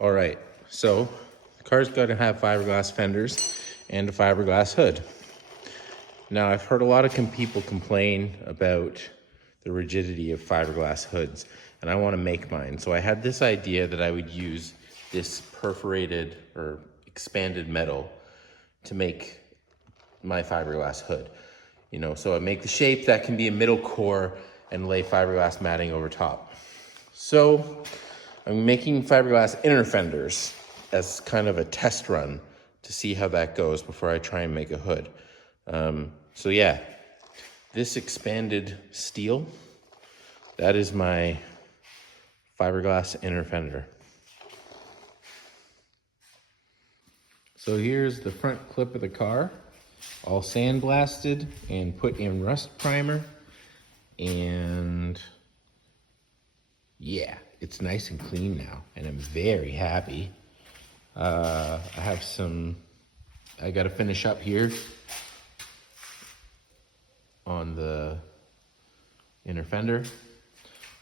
All right, so the car's gonna have fiberglass fenders and a fiberglass hood. Now, I've heard a lot of people complain about the rigidity of fiberglass hoods, and I wanna make mine. So I had this idea that I would use this perforated or expanded metal to make my fiberglass hood. You know, so I make the shape that can be a middle core and lay fiberglass matting over top. So I'm making fiberglass inner fenders as kind of a test run to see how that goes before I try and make a hood. So yeah, this expanded steel, that is my fiberglass inner fender. So here's the front clip of the car, all sandblasted and put in rust primer. And yeah, it's nice and clean now, and I'm very happy. I gotta finish up here on the inner fender.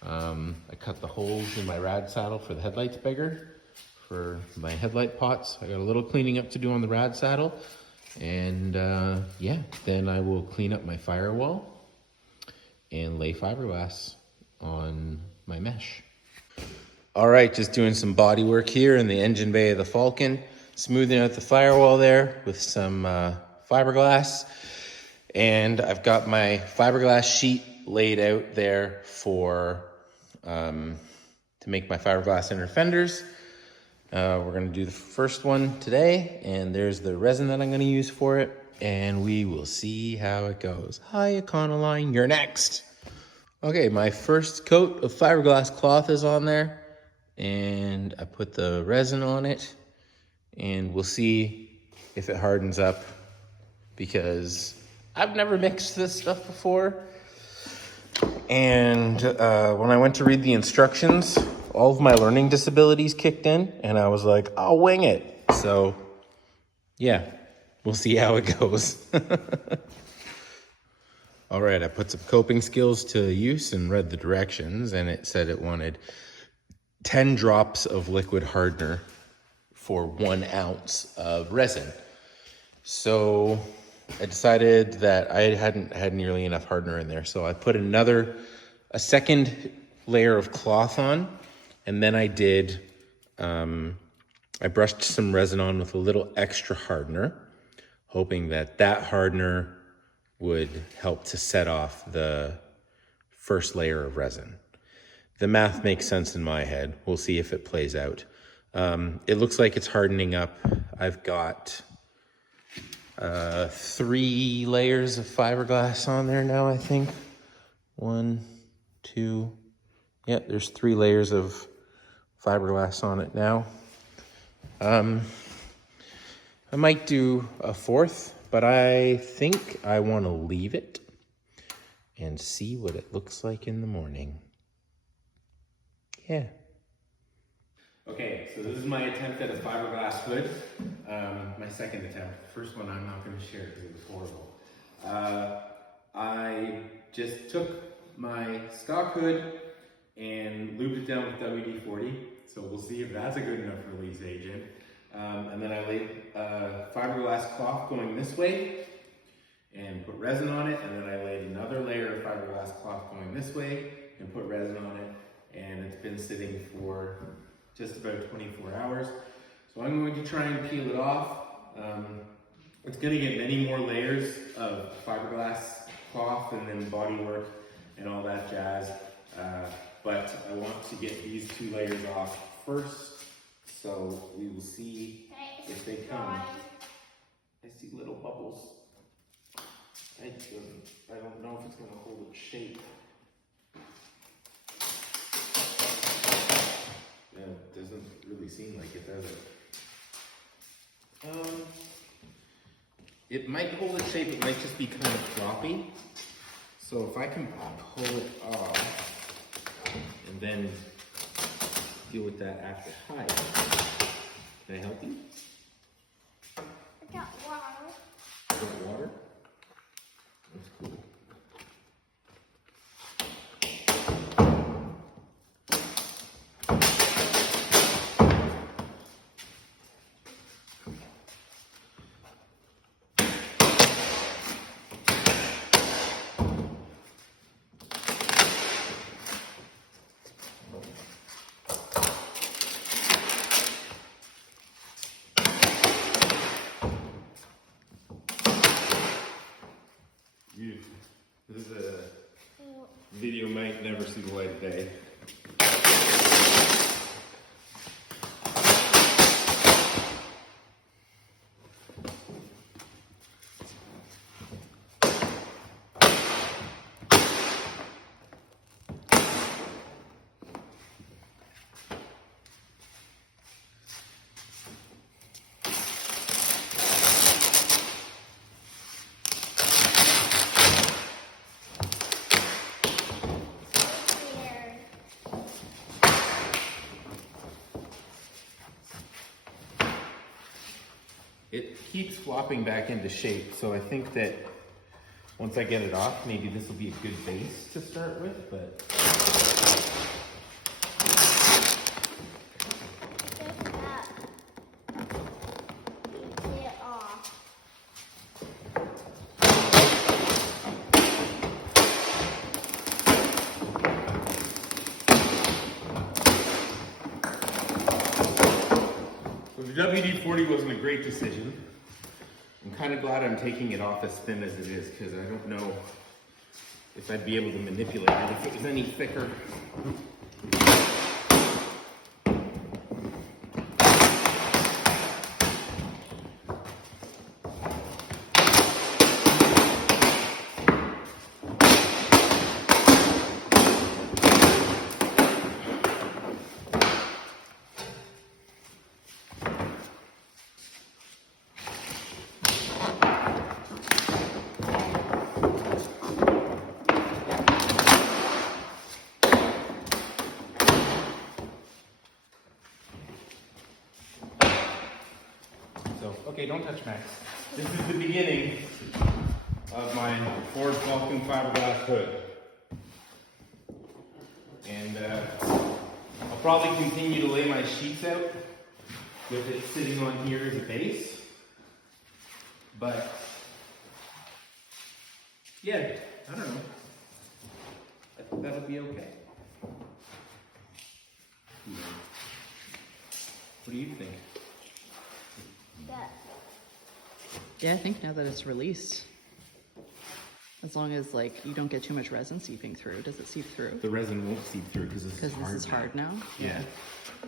I cut the holes in my rad saddle for the headlights bigger, for my headlight pots. I got a little cleaning up to do on the rad saddle. And yeah, then I will clean up my firewall and lay fiberglass on my mesh. All right, just doing some body work here in the engine bay of the Falcon, smoothing out the firewall there with some fiberglass. And I've got my fiberglass sheet laid out there for to make my fiberglass inner fenders. We're gonna do the first one today, and there's the resin that I'm gonna use for it, and we will see how it goes. Hi, Econoline, you're next. Okay, my first coat of fiberglass cloth is on there, and I put the resin on it, and we'll see if it hardens up, because I've never mixed this stuff before. And when I went to read the instructions, all of my learning disabilities kicked in, and I was like, I'll wing it. So yeah, we'll see how it goes. All right, I put some coping skills to use and read the directions, and it said it wanted 10 drops of liquid hardener for 1 ounce of resin. So I decided that I hadn't had nearly enough hardener in there, so I put a second layer of cloth on, and then I brushed some resin on with a little extra hardener, hoping that hardener would help to set off the first layer of resin. The math makes sense in my head. We'll see if it plays out. It looks like it's hardening up. I've got 3 layers of fiberglass on there now, I think. 1, 2, yeah, there's 3 layers of fiberglass on it now. I might do a 4th, but I think I want to leave it and see what it looks like in the morning. Yeah. Okay, so this is my attempt at a fiberglass hood. My second attempt. The first one I'm not going to share because it was horrible. I just took my stock hood and lubed it down with WD-40. So we'll see if that's a good enough release agent. And then I laid fiberglass cloth going this way and put resin on it. And then I laid another layer of fiberglass cloth going this way and put resin on it. And it's been sitting for just about 24 hours. So I'm going to try and peel it off. It's going to get many more layers of fiberglass cloth and then body work and all that jazz. But I want to get these 2 layers off first. So we will see if they come. I see little bubbles. I don't know if it's going to hold its shape. Yeah, it doesn't really seem like it, does it? It might hold its shape, it might just be kind of floppy. So if I can pull it off and then deal with that after. Hi. Can I help you? I got water. You got water? That's cool. video might never see the light of day. It keeps flopping back into shape, so I think that once I get it off, maybe this will be a good base to start with, but... Get it off. So the WD-40 wasn't a great decision. I'm kind of glad I'm taking it off as thin as it is, because I don't know if I'd be able to manipulate it if it was any thicker. Okay, don't touch Max. This is the beginning of my Ford Falcon fiberglass hood. And I'll probably continue to lay my sheets out with it sitting on here as a base. But yeah, I don't know. I think that'll be okay. What do you think? Yeah, I think now that it's released, as long as like you don't get too much resin seeping through. Does it seep through? The resin won't seep through because this is hard now. Yeah.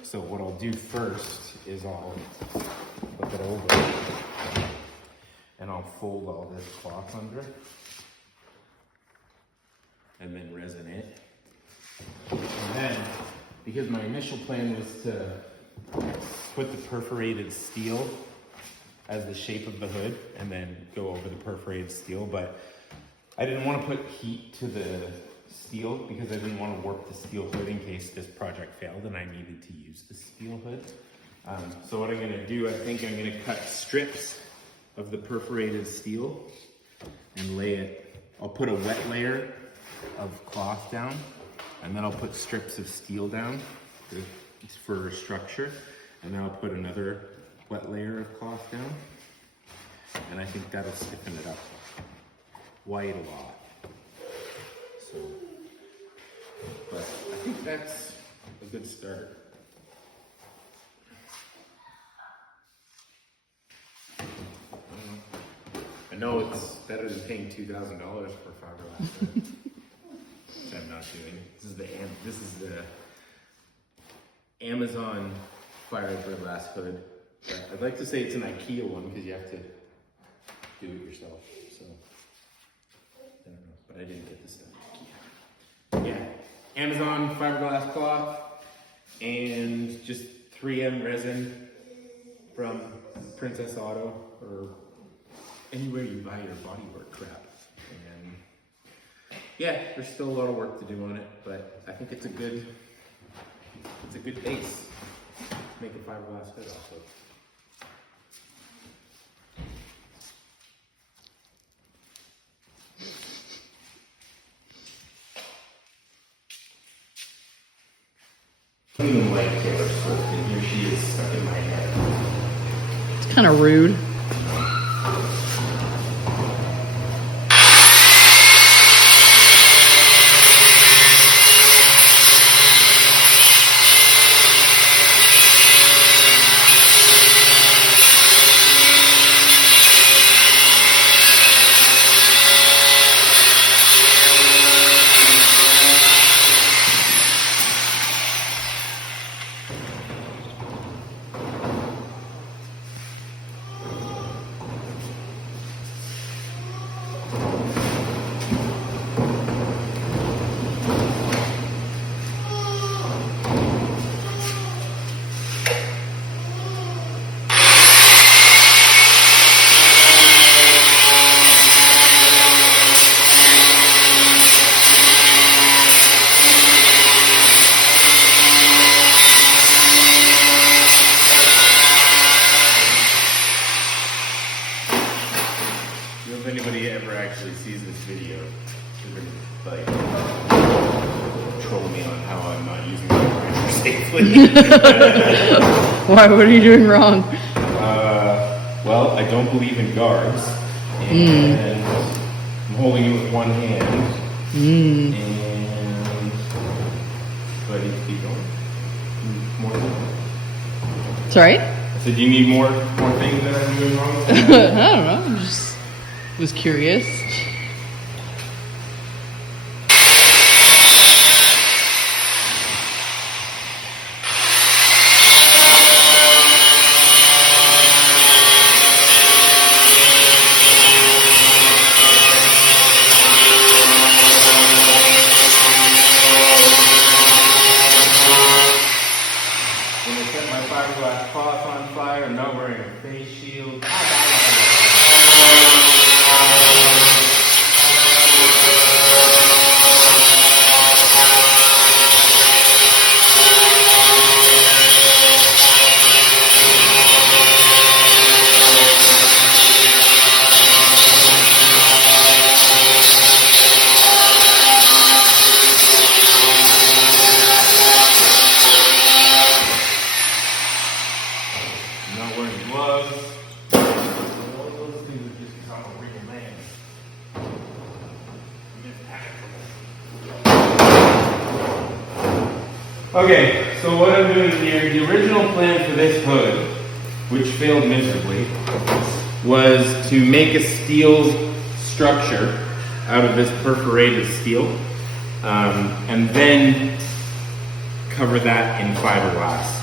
So what I'll do first is I'll flip it over and I'll fold all this cloth under and then resin it. And then, because my initial plan was to put the perforated steel as the shape of the hood and then go over the perforated steel, but I didn't want to put heat to the steel because I didn't want to warp the steel hood in case this project failed and I needed to use the steel hood. So what I'm going to do, I think I'm going to cut strips of the perforated steel and lay it. I'll put a wet layer of cloth down and then I'll put strips of steel down for structure, and then I'll put another wet layer of cloth down, and I think that'll stiffen it up quite a lot. So, but I think that's a good start. I know it's better than paying $2,000 for fiberglass. I'm not doing. This is the Amazon fiberglass hood. But I'd like to say it's an IKEA one because you have to do it yourself. So I don't know, but I didn't get this done. Yeah, Amazon fiberglass cloth and just 3M resin from Princess Auto or anywhere you buy your bodywork crap. And yeah, there's still a lot of work to do on it, but I think it's a good base to make a fiberglass hood off of. I don't even like Taylor Swift, and here she is stuck in my head. It's kind of rude. If anybody ever actually sees this video, they're gonna like troll me on how I'm not using my grinder safely. Why? What are you doing wrong? Well, I don't believe in guards, and I'm holding it with one hand. And do I need to keep going? More things? Sorry? I said, do you need more things that I'm doing wrong? I don't know. I just was curious. When I set my fiberglass cloth on fire, I'm not wearing a face shield. I'm not wearing gloves. All those things are just because I'm a real man. Okay, so what I'm doing here, the original plan for this hood, which failed miserably, was to make a steel structure out of this perforated steel, and then cover that in fiberglass.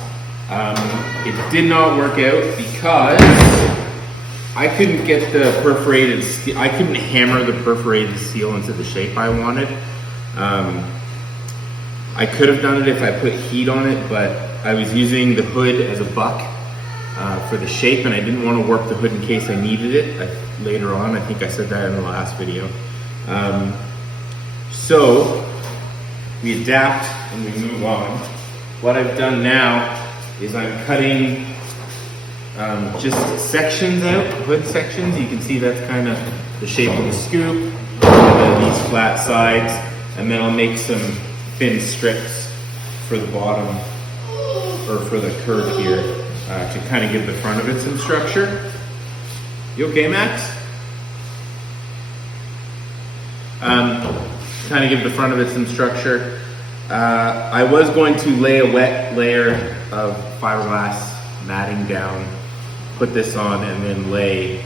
It did not work out because I couldn't get the perforated steel, I couldn't hammer the perforated steel into the shape I wanted. I could have done it if I put heat on it, but I was using the hood as a buck for the shape, and I didn't want to warp the hood in case I needed it later on. I think I said that in the last video. So we adapt and we move on. What I've done now is I'm cutting just sections out, hood sections. You can see that's kind of the shape of the scoop, and then these flat sides, and then I'll make some thin strips for the bottom, or for the curve here, to kind of give the front of it some structure. You okay, Max? Kind of give the front of it some structure. I was going to lay a wet layer of fiberglass matting down, put this on, and then lay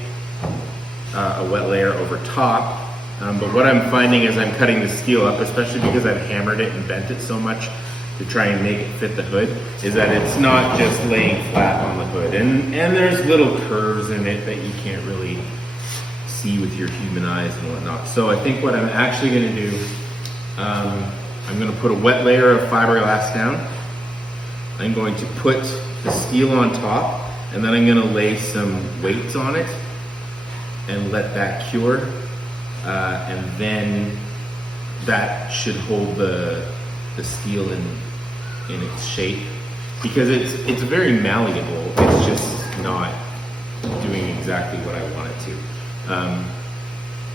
a wet layer over top. But what I'm finding as I'm cutting the steel up, especially because I've hammered it and bent it so much to try and make it fit the hood, is that it's not just laying flat on the hood. And there's little curves in it that you can't really see with your human eyes and whatnot. So I think what I'm actually gonna do, I'm gonna put a wet layer of fiberglass down. I'm going to put the steel on top, and then I'm gonna lay some weights on it and let that cure. And then that should hold the steel in its shape, because it's very malleable. It's just not doing exactly what I want it to.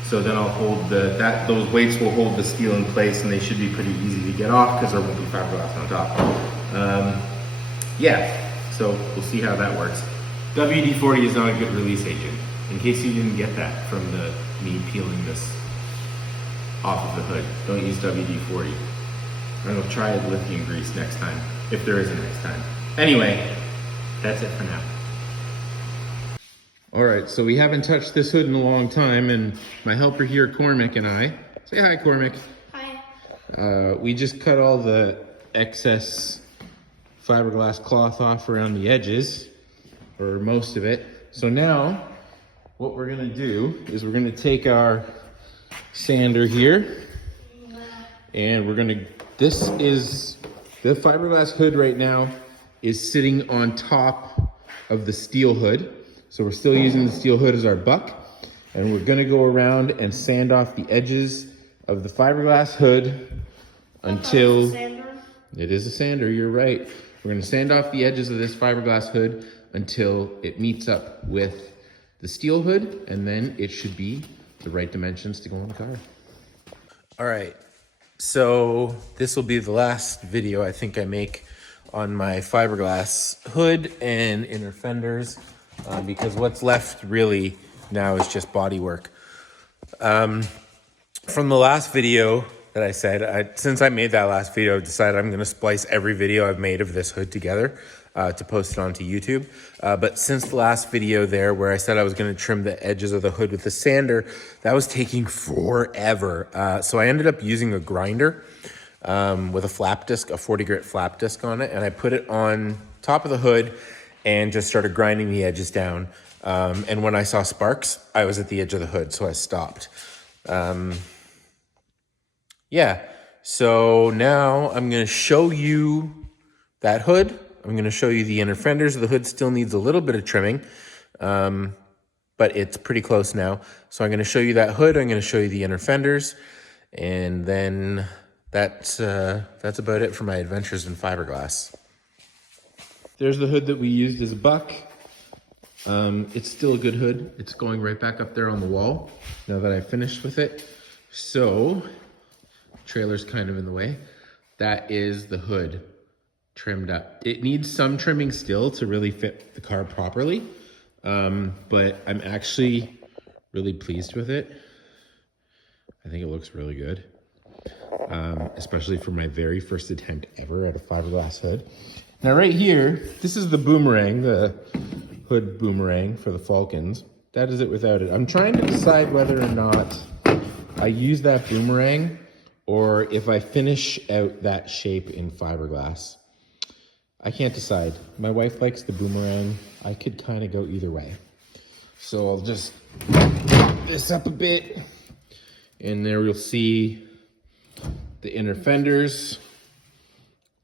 So then I'll hold those weights will hold the steel in place, and they should be pretty easy to get off because there won't be fiberglass on top. Yeah, so we'll see how that works. WD-40 is not a good release agent, in case you didn't get that from me peeling this off of the hood. Don't use WD-40. I'm gonna try lithium grease next time, if there is a next time. Anyway, that's it for now. All right, so we haven't touched this hood in a long time, and my helper here, Cormac, and I, say hi, Cormac. Hi. We just cut all the excess fiberglass cloth off around the edges, or most of it. So now, what we're gonna do is we're gonna take our sander here. And we're gonna, this is, the fiberglass hood right now is sitting on top of the steel hood. So we're still using the steel hood as our buck. And we're gonna go around and sand off the edges of the fiberglass hood until, it is a sander, you're right. We're gonna sand off the edges of this fiberglass hood until it meets up with the steel hood, and then it should be the right dimensions to go on the car. All right, so this will be the last video I think I make on my fiberglass hood and inner fenders, because what's left really now is just body work. From the last video that I said, since I made that last video, I decided I'm gonna splice every video I've made of this hood together to post it onto YouTube. But since the last video there where I said I was gonna trim the edges of the hood with the sander, that was taking forever. So I ended up using a grinder with a flap disc, a 40 grit flap disc on it, and I put it on top of the hood and just started grinding the edges down. And when I saw sparks, I was at the edge of the hood, so I stopped. Yeah, so now I'm gonna show you that hood. I'm gonna show you the inner fenders. The hood still needs a little bit of trimming, but it's pretty close now. So I'm gonna show you that hood, I'm gonna show you the inner fenders, and then that's about it for my adventures in fiberglass. There's the hood that we used as a buck. It's still a good hood. It's going right back up there on the wall now that I've finished with it. So, trailer's kind of in the way. That is the hood trimmed up. It needs some trimming still to really fit the car properly, but I'm actually really pleased with it. I think it looks really good, especially for my very first attempt ever at a fiberglass hood. Now right here, this is the boomerang, the hood boomerang for the Falcons. That is it without it. I'm trying to decide whether or not I use that boomerang or if I finish out that shape in fiberglass. I can't decide. My wife likes the boomerang. I could kind of go either way. So I'll just pop this up a bit, and there you'll see the inner fenders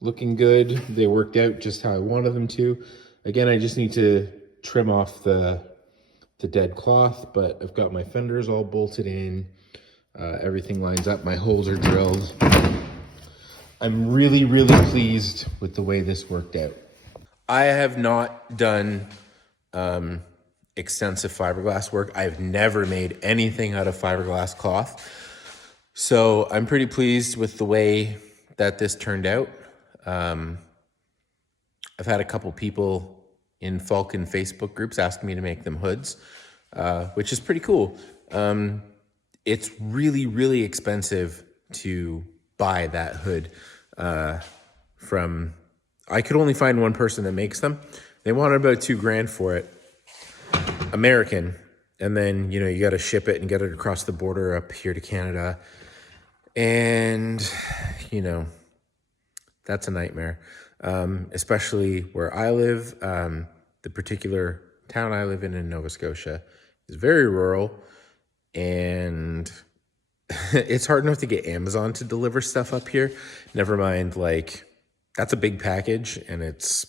looking good. They worked out just how I wanted them to. Again, I just need to trim off the dead cloth, but I've got my fenders all bolted in. Everything lines up, my holes are drilled. I'm really, really pleased with the way this worked out. I have not done extensive fiberglass work. I've never made anything out of fiberglass cloth. So I'm pretty pleased with the way that this turned out. I've had a couple people in Falcon Facebook groups ask me to make them hoods, which is pretty cool. It's really, really expensive to buy that hood from, I could only find one person that makes them. They wanted about $2,000 for it, American. And then, you know, you got to ship it and get it across the border up here to Canada. And, you know, that's a nightmare. Especially where I live, the particular town I live in Nova Scotia is very rural, and it's hard enough to get Amazon to deliver stuff up here. Never mind, like, that's a big package, and it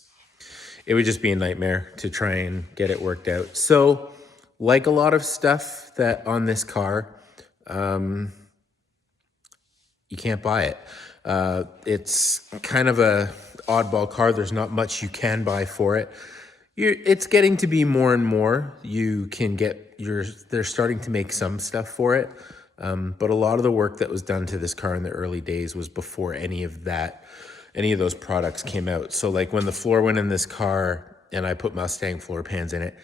would just be a nightmare to try and get it worked out. So, like a lot of stuff that on this car, you can't buy it. It's kind of a oddball car. There's not much you can buy for it. It's getting to be more and more. You can get they're starting to make some stuff for it. But a lot of the work that was done to this car in the early days was before any of those products came out. So like when the floor went in this car and I put Mustang floor pans in it,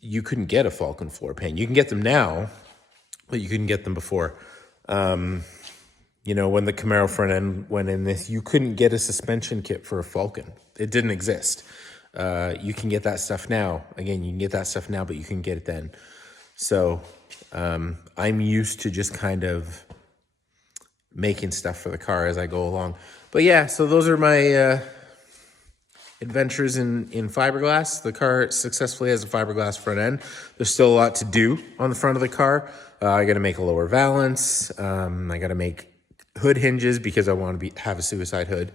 you couldn't get a Falcon floor pan. You can get them now, but you couldn't get them before. You know, when the Camaro front end went in this, you couldn't get a suspension kit for a Falcon. It didn't exist. You can get that stuff now. Again, you can get that stuff now, but you can get it then. So I'm used to just kind of making stuff for the car as I go along. But yeah, so those are my adventures in fiberglass. The car successfully has a fiberglass front end. There's still a lot to do on the front of the car. I got to make a lower valance. I got to make hood hinges because I want to have a suicide hood.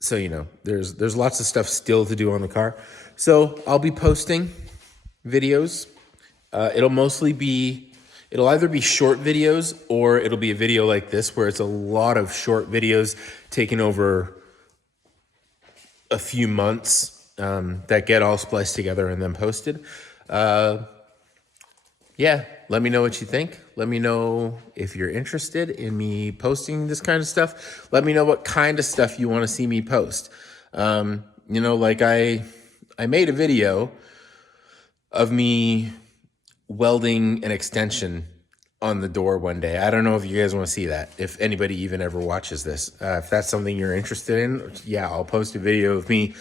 So, you know, there's lots of stuff still to do on the car. So I'll be posting videos. It'll either be short videos or it'll be a video like this where it's a lot of short videos taken over a few months that get all spliced together and then posted. Yeah, let me know what you think. Let me know if you're interested in me posting this kind of stuff. Let me know what kind of stuff you want to see me post. You know, like I made a video of me welding an extension on the door one day. I don't know if you guys want to see that, if anybody even ever watches this. If that's something you're interested in, yeah, I'll post a video of me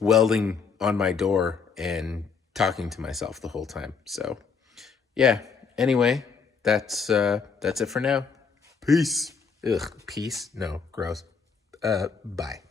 welding on my door and talking to myself the whole time. So yeah, anyway, that's it for now. Peace. Ugh, peace? No, gross. Bye.